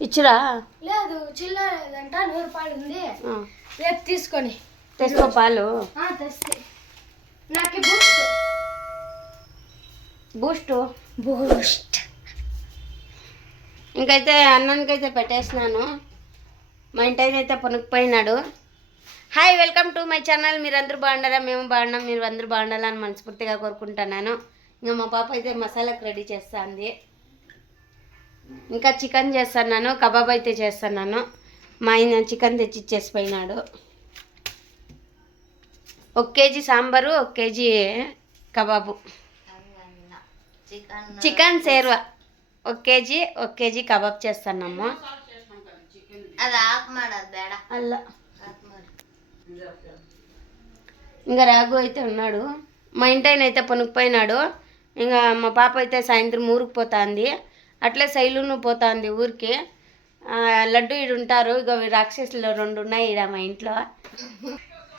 ఇచ్చిరా? లేదు చిల్లర లేదంట నూరు రూపాయలు ఉంది. రేపు తీసుకొని. తెచ్చుకో పాలు. తెస్తే. నాకు బూస్ట్ బూస్ట్ బూస్ట్ ఇంకైతే అన్నానికి అయితే పెట్టేసినాను మా ఇంటి అయితే పొనుకుపోయినాడు hi welcome to my channel మీరందరూ బాగుండారా మేము బాగున్నాం. మీరు అందరూ బాగుండాలని మనస్ఫూర్తిగా కోరుకుంటున్నాను. ఇంకా మా పాప అయితే మసాలాకు రెడీ చేస్తుంది. ఇంకా చికెన్ చేస్తున్నాను కబాబ్ అయితే చేస్తున్నాను. మా ఆయన చికెన్ తెచ్చి పోయినాడు ఒక కేజీ సాంబారు ఒక కేజీ కబాబు. చికెన్ సేర్వ. ఒక కేజీ ఒక కేజీ కబాబ్ చేస్తానమ్మ ఇంకా రాఘు అయితే ఉన్నాడు. మా ఇంటి అయితే పనుకుపోయినాడు. ఇంకా మా పాప అయితే సాయంత్రం ఊరుకుపోతా అట్లే శైలును పోతుంది ఊరికి. లడ్డు ఈడు ఉంటారు. ఇక రాక్షసులు రెండు ఉన్నాయి ఈడ మా ఇంట్లో.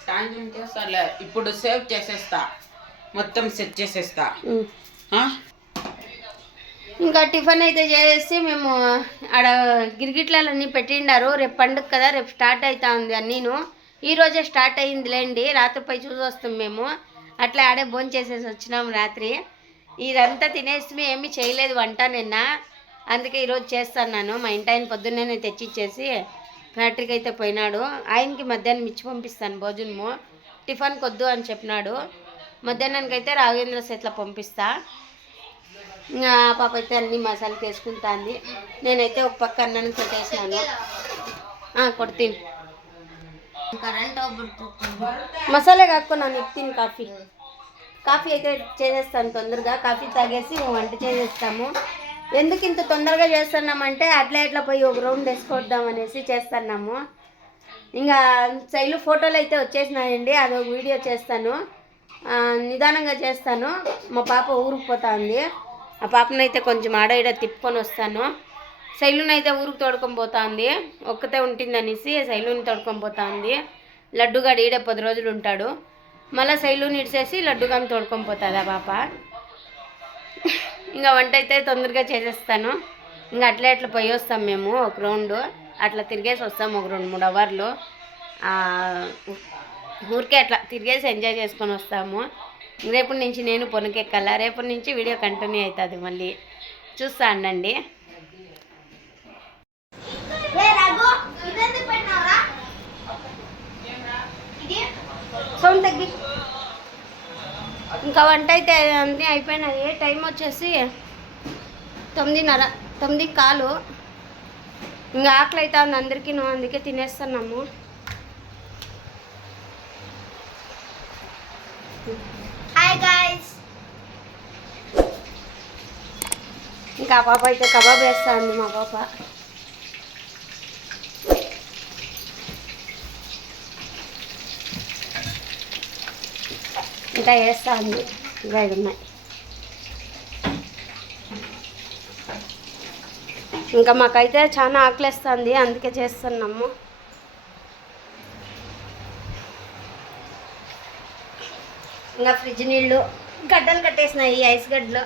సాయంత్రం చేస్తాలే ఇప్పుడు సేవ్ చేసేస్తా. మొత్తం సెట్ చేసేస్తా. ఆ? ఇంకా టిఫిన్ అయితే చేసేసి మేము ఆడ గిరిగిట్లన్నీ పెట్టిండారు. రేపు పండుగ కదా రేపు స్టార్ట్ అవుతా ఉంది అన్నీను. ఈ రోజే స్టార్ట్ అయిందిలేండి. రాత్రిపై చూసి వస్తాం మేము. అట్లా ఆడే భోజనం చేసేసి వచ్చినాం రాత్రి. ఇదంతా తినేసి ఏమీ చేయలేదు వంట నిన్న. అందుకే ఈరోజు చేస్తున్నాను మా ఇంటి ఆయన పొద్దున్నే తెచ్చిచ్చేసి ఫ్యాక్టరీకి అయితే పోయినాడు. ఆయనకి మధ్యాహ్నం ఇచ్చి పంపిస్తాను భోజనము. టిఫిన్ కొద్దు అని చెప్పినాడు. మధ్యాహ్నానికి అయితే రాఘవేంద్ర సెట్ల పంపిస్తా. పాప అయితే అన్ని మసాలా వేసుకుంటాంది నేనైతే ఒక పక్క అన్నానికి పెట్టేసినాను కొడుతుంది మసాలా కాకుండా నేను ఎత్తిన కాఫీ. కాఫీ అయితే చేసేస్తాను తొందరగా. కాఫీ తాగేసి వంట చేసేస్తాము. ఎందుకు ఇంత తొందరగా చేస్తున్నామంటే అట్లా ఇట్లా పోయి ఒక రౌండ్ వేసుకొద్దాం అనేసి చేస్తున్నాము. ఇంకా శైలు ఫోటోలు అయితే వచ్చేసినాయండి. అది ఒక వీడియో చేస్తాను. నిదానంగా చేస్తాను. మా పాప ఊరికి పోతా ఉంది ఆ పాపనైతే కొంచెం ఆడ ఈడ తిప్పుకొని వస్తాను. శైలుని అయితే ఊరికి తోడుకొని పోతా ఉంది ఒక్కతే ఉంటుందనేసి శైలుని తోడుకొని పోతా ఉంది లడ్డుగాడు ఈడే పది రోజులు ఉంటాడు. మళ్ళీ సైలూన్ ఇడిసేసి లడ్డుగాని తోడుకొని పోతుందా పాప? ఇంకా వంట అయితే తొందరగా చేసేస్తాను. ఇంకా అట్లా అట్లా పోయి వస్తాం మేము ఒక రౌండ్. అట్లా తిరిగేసి వస్తాం ఒక రెండు మూడు అవర్లు. ఊరికే అట్లా తిరిగేసి ఎంజాయ్ చేసుకొని వస్తాము. రేపటి నుంచి నేను పొనుకెక్కాల. రేపటి నుంచి వీడియో కంటిన్యూ అవుతుంది మళ్ళీ. చూస్తా అండి సౌండ్ తగ్గి. ఇంకా వంట అయితే అన్నీ అయిపోయినాయి. టైం వచ్చేసి తొమ్మిదిన్నర తొమ్మిది కాలు. ఇంకా ఆకలి అవుతుంది అందరికీ నువ్వు అందుకే తినేస్తున్నాము. హాయ్ గాయ్స్ ఇంకా పాప అయితే కబాబ్ వేస్తా ఉంది మా పాప. ఇంకా వేస్తా ఉంది. ఇంకా ఐదు ఉన్నాయి. ఇంకా మాకైతే చాలా ఆకలిస్తుంది అందుకే చేస్తున్నాము. ఇంకా ఫ్రిడ్జ్ నీళ్ళు గడ్డలు కట్టేసినాయి ఈ ఐస్ గడ్డలు.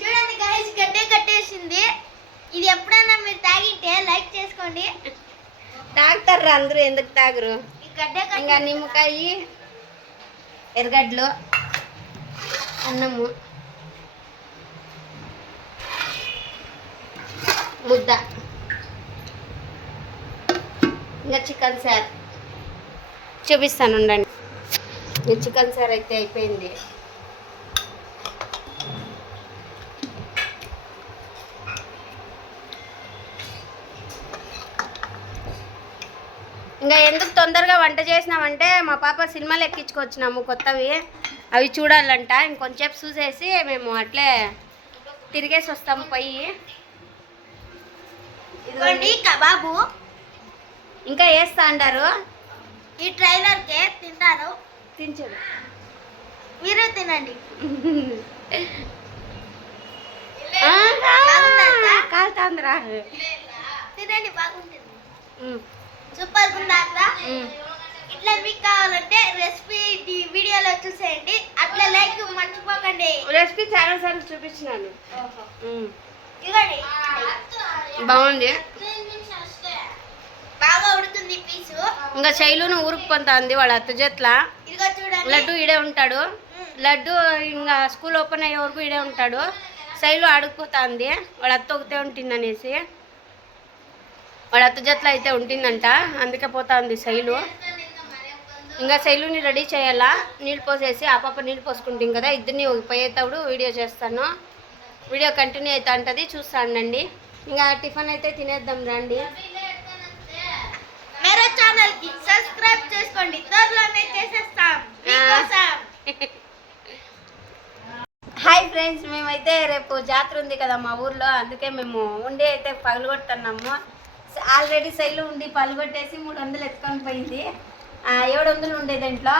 చూడండి గాయస్ గడ్డే కట్టేసింది. ఇది ఎప్పుడైనా మీరు తాగింటే లైక్ చేసుకోండి. తాగుతారు అందరూ ఎందుకు తాగరు? ఇంకా నిమ్మకాయ ఎర్రగడ్డలు అన్నము ముద్ద. ఇంకా చికెన్ సార్. చూపిస్తాను ఉండండి. చికెన్ సార్ అయితే అయిపోయింది. ఇంకా ఎందుకు తొందరగా వంట చేసినామంటే మా పాప సినిమాలు ఎక్కించుకొచ్చినాము కొత్తవి. అవి చూడాలంట. ఇంకొంచెంసేపు చూసేసి మేము అట్లే తిరిగేసి వస్తాము పోయి. ఇదిగోండి కబాబు. ఇంకా వేస్తా అంటారు? ఈ ట్రైలర్ కే తింటారు. తినచడు మీరు తినండి. కాలుతాందిరా. తినండి బాగుంటుంది. సూపర్ ఉందా ఎట్లా మీకు కావాలంటే రెసిపీ వీడియోలో చూసేయండి. అట్లా లైక్ మర్చిపోకండి. రెసిపీ చాలా సార్లు చూపించినాను. ఇవ్వండి. బాగుంది. బాగా ఉడుతుంది పీసు. ఇంకా శైలును ఊరుకు పొందుతుంది వాళ్ళ అత్త చేట్ల లడ్డు ఈడే ఉంటాడు. లడ్డు ఇంకా స్కూల్ ఓపెన్ అయ్యే వరకు ఈడే ఉంటాడు. శైలు ఆడుకుపోతుంది. వాళ్ళ అత్త ఒకతే ఉంటుంది అనేసి వాళ్ళ అత్త జట్ల అయితే ఉంటుందంట. అందుకే పోతా ఉంది శైలు. ఇంకా శైలుని రెడీ చేయాలా? నీళ్ళు పోసేసి ఆ పాప నీళ్ళు పోసుకుంటాం కదా ఇద్దరిని పోయేటప్పుడు వీడియో చేస్తాను. వీడియో కంటిన్యూ అవుతా ఉంటుంది చూస్తా ఉండండి ఇంకా టిఫిన్ అయితే తినేద్దాం రండి. मेरो ఛానల్కి సబ్స్క్రైబ్ చేసుకోండి త్వరలోనే చేసేస్తాం. మీకోసం. హాయ్ ఫ్రెండ్స్ మేమైతే రేపు జాతర ఉంది కదా మా ఊర్లో అందుకే మేము ఉండి అయితే పగలగొట్టున్నాము ఆల్రెడీ సైలు ఉండి పగలగొట్టేసి మూడు వందలు ఎత్తుకొని పోయింది. ఆ, ఏడు వందలు ఉండే దాంట్లో.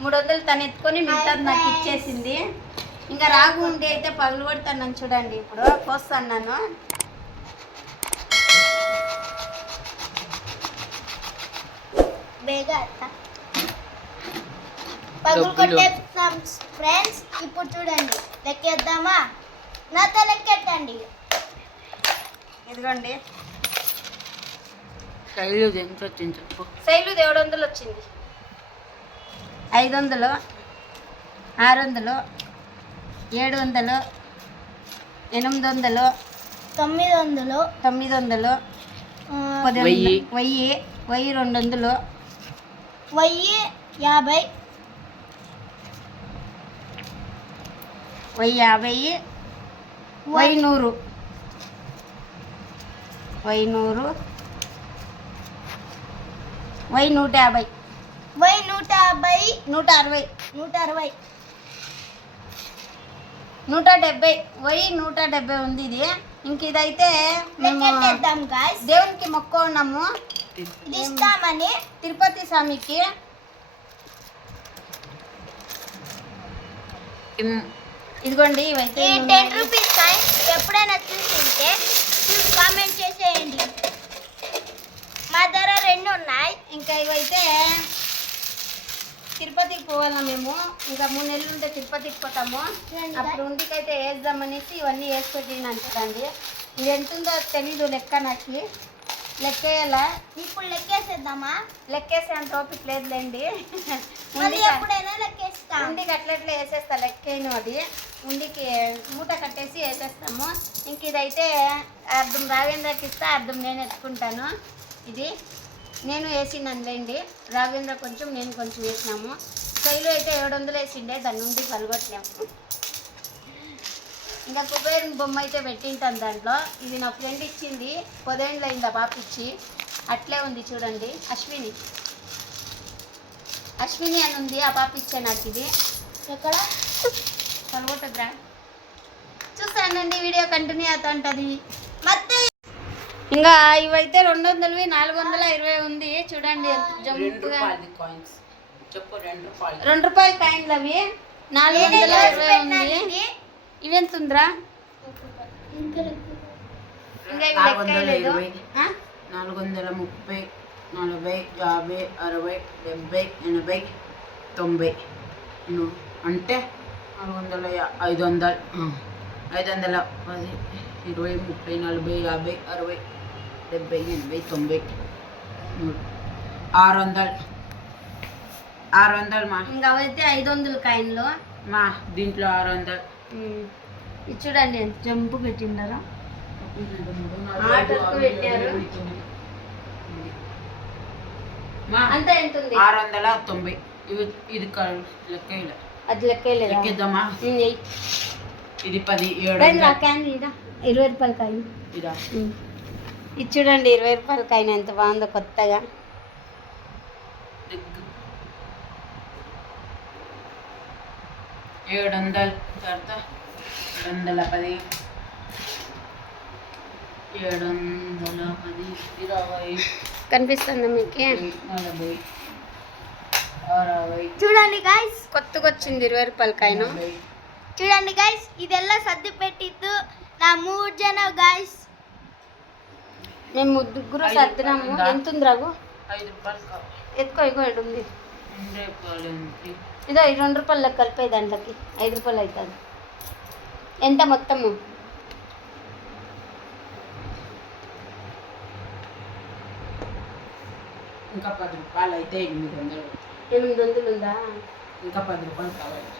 మూడు వందలు తను ఎత్తుకొని మిగతా నాకు ఇచ్చేసింది. ఇంకా రాగు ఉండి అయితే పగలగొడుతున్నాను చూడండి ఇప్పుడు. పోస్తున్నాను. బేగా పగులు కొట్టేస్తాం ఫ్రెండ్స్ ఇప్పుడు చూడండి. లెక్కేద్దామా? నాతో లెక్కెట్టండి ఇదిగోండి. శైలు ఎంత వచ్చింది చెప్పు శైలు ఏడు వందలు వచ్చింది ఐదు వందలు ఆరు వందలు ఏడు వందలు ఎనిమిది వందలు తొమ్మిది వందలు తొమ్మిది వందలు పది వెయ్యి. వెయ్యి వెయ్యి రెండు వందలు వెయ్యి యాభై వెయ్యి యాభై వెయ్యి నూరు వెయ్యి నూరు వెయ్యి నూట యాభై. వెయ్యి నూట యాభై. నూట అరవై. నూట అరవై. నూట డెబ్బై. వెయ్యి నూట డెబ్బై ఉంది ఇది. ఇంక ఇదైతే మేము దేవునికి మొక్క ఉన్నాము ఇస్తామని. తిరుపతి స్వామికి. ఇం- ఇదిగోండి ఇవైతే. టెన్ రూపీస్ కాయిన్ ఎప్పుడైనా చూసింటే చూసి కామెంట్ చేసేయండి. మా దగ్గర రెండు ఉన్నాయి. ఇంకా ఇవైతే తిరుపతికి పోవాలా మేము. ఇంకా మూడు నెలలు ఉంటే తిరుపతికి పోతాము. అప్పుడు ఉండికైతే వేద్దామనేసి ఇవన్నీ వేసి పెట్టినాను చూడండి ఇది ఎంత ఉందో తెలీదు లెక్క నాకు. లెక్కేయాలా? ఇప్పుడు లెక్కేసేద్దామా? లెక్కేసే అంత ఓపిక లేదులేండి. ఎప్పుడైనా లెక్కేస్తాం. ఉండికి అట్లట్లా వేసేస్తా లెక్కేను అది. ఉండికి మూట కట్టేసి వేసేస్తాము. ఇంక ఇదైతే అర్థం రావేంద్రకి ఇస్తా అర్థం నేను ఎత్తుకుంటాను. ఇది నేను వేసినానులేండి రాఘవేంద్ర కొంచెం నేను కొంచెం వేసినాము శైలు అయితే ఏడు వందలు వేసిండే దాని నుండి పలగొట్టాము ఇంకా కుబేర్ బొమ్మ అయితే పెట్టింటాను దాంట్లో ఇది నా ఫ్రెండ్ ఇచ్చింది పదేళ్ళు అయింది ఆ పాప ఇచ్చి అట్లే ఉంది చూడండి అశ్విని అశ్విని అని ఉంది ఆ పాప ఇచ్చే నాకు ఇది ఎక్కడ పలగొట్టద్రా చూస్తానండి వీడియో కంటిన్యూ అవుతా ఉంటుంది ಮತ್ತೆ ఇంకా ఇవైతే రెండు వందలవి నాలుగు వందల ఇరవై ఉంది. చూడండి జంపుగా. రెండు రూపాయలు కాయిన్లు అవి. నాలుగు వందల ఇరవై ఉంది. ఇవెంత ఉందిరా ఇంకా ఇవి నాలుగు వందల లెక్కలేదు ఇరవై నాలుగు వందల ముప్పై నలభై యాభై అరవై డెబ్బై ఎనభై తొంభై. ను- అంటే నాలుగు వందల ఐదు వందలు ఐదు వందల పది ఇరవై ముప్పై నలభై యాభై అరవై. డెబ్బై ఎనభై తొంభై. ఆరు వందలు ఆరు వందలు మా ఇంకా అవైతే ఐదు వందల కాయిన్లు మా దీంట్లో ఆరు వందలు. ఇది చూడండి ఎంత జంపు పెట్టిండారో ఆటకు పెట్టారు. అంత ఎంత ఉంది ఆరు వందల తొంభై ఇవి ఇది లెక్క. అది లెక్కలేదా లెక్కేద్దామా. ఇది పది ఏడు వందలు. క్యాన్ ఇదా ఇరవై రూపాయల కాయిన్ ఇదా. ఇది చూడండి ఇరవై రూపాయలకి అయిన ఎంత బాగుందో కొత్తగా. ఏడు వందలు తర్వాత ఏడు వందల పది. ఏడు వందల పది ఇరవై. కనిపిస్తుంది మీకే? నలభై. అరవై. చూడండి గాయస్ కొత్తగా వచ్చింది ఇరవై రూపాయలు కాయను చూడండి గాయస్ ಇದೆಲ್ಲ సర్ది పెట్టిద్దు నా మూడు జన గాయస్ మేము ముగ్గురు ఐదు సర్దినాము? ఎంత ఉంది? రాగు ఐదు ఎత్తుకో ఇగో ఈడ ఉంది. ఇదో ఈ రెండు రూపాయలు కలిపే దాంట్లోకి. ఐదు రూపాయలు అవుతుంది ఎంత మొత్తము? ఇంకా పది రూపాయలు అయితే ఎనిమిది వందలు. ఎనిమిది వందలు ఉందా? ఇంకా పది రూపాయలు కావాలి.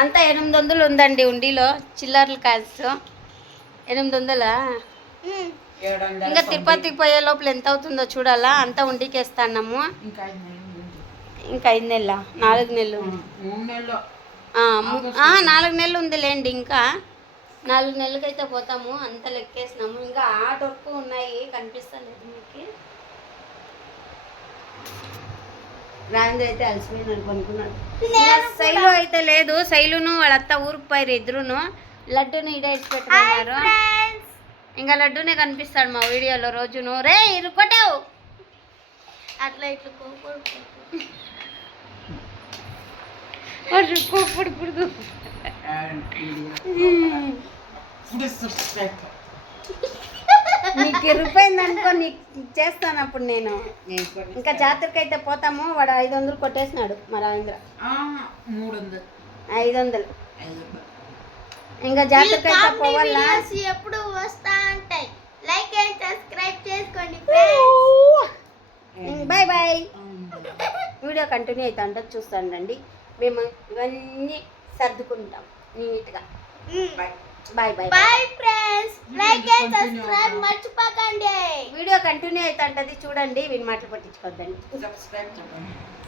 అంతా ఎనిమిది వందలు ఉందండి ఉండిలో చిల్లర్లు కాల్స్ ఎనిమిది వందల? ఇంకా. తిరుపతికి పోయే లోపల ఎంత అవుతుందో చూడాలా? అంతా ఉండికేస్తాన్నాము ఇంకా ఐదు నెలలు ఉంది. నాలుగు నెలలు? ఆ, మూడు నెలలు. ఆ, ము- ఆ, నాలుగు నెలలు ఉందిలేండి ఇంకా. నాలుగు నెలలకైతే పోతాము. అంత లెక్కేసినాము. ఇంకా ఆట వరకు ఉన్నాయి. కనిపిస్తలేదు మీకు. రాజేంద్ర అయితే అలసిపోయినాడు శైలు అయితే లేదు. శైలును వాళ్ళత్త ఊరికి పోయారు ఇద్దరును. లడ్డును ఈడ ఇచ్చి పెట్టుకున్నారు ఫ్రెండ్స్ ఇంకా లడ్డూనే కనిపిస్తాడు మా వీడియోలో రోజును రే ఇరుకొట్టావు అట్లా ఇట్లా. ఇప్పుడు subscribe. నీకు ఇరిపోయింది అనుకో నీకు చేస్తాను అప్పుడు నేను ఇంకా జాతరకి అయితే పోతాము వాడు ఐదు వందలు కొట్టేసినాడు మా మూడు వందలు ఐదు వందలు. ఇంకా జాతరకి అయితే పోవాలా? ఎప్పుడు వస్తా ఉంటాయి. లైక్ అండ్ సబ్స్క్రైబ్ చేసుకోండి friends bye bye. Video continue అవుతా ఉంటుంది చూస్తాండి మేము ఇవన్నీ సర్దుకుంటాం నీట్గా. Bye bye bye friends like and subscribe మర్చిపోకండి. వీడియో కంటిన్యూ అవుతా ఉంటుంది చూడండి వీని మాటలు చెప్పండి.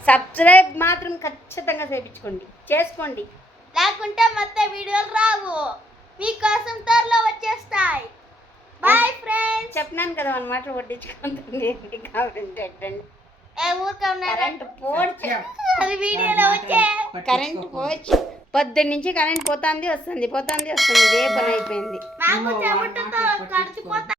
సబ్స్క్రైబ్ మాత్రం ఖచ్చితంగా చేయించుకోండి. చేసుకోండి. లేకుంటే మొత్తం వీడియోలు రావు. మీకోసం త్వరలో వచ్చేస్తాయి. బాయ్ ఫ్రెండ్స్ చెప్పినాను కదా మన మాటలు పట్టించుకుంటుంది కామెంట్ పెట్టండి ఏ ఊరికే ఉన్నారా? కరెంట్ పోవచ్చు. అది వీడియోలో వచ్చే. కరెంట్ పోవచ్చు. పొద్దున్న నుంచి కరెంట్ పోతుంది వస్తుంది పోతుంది వస్తుంది. ఇదే పని అయిపోయింది. నాకు చెమటతో కడిచిపోతా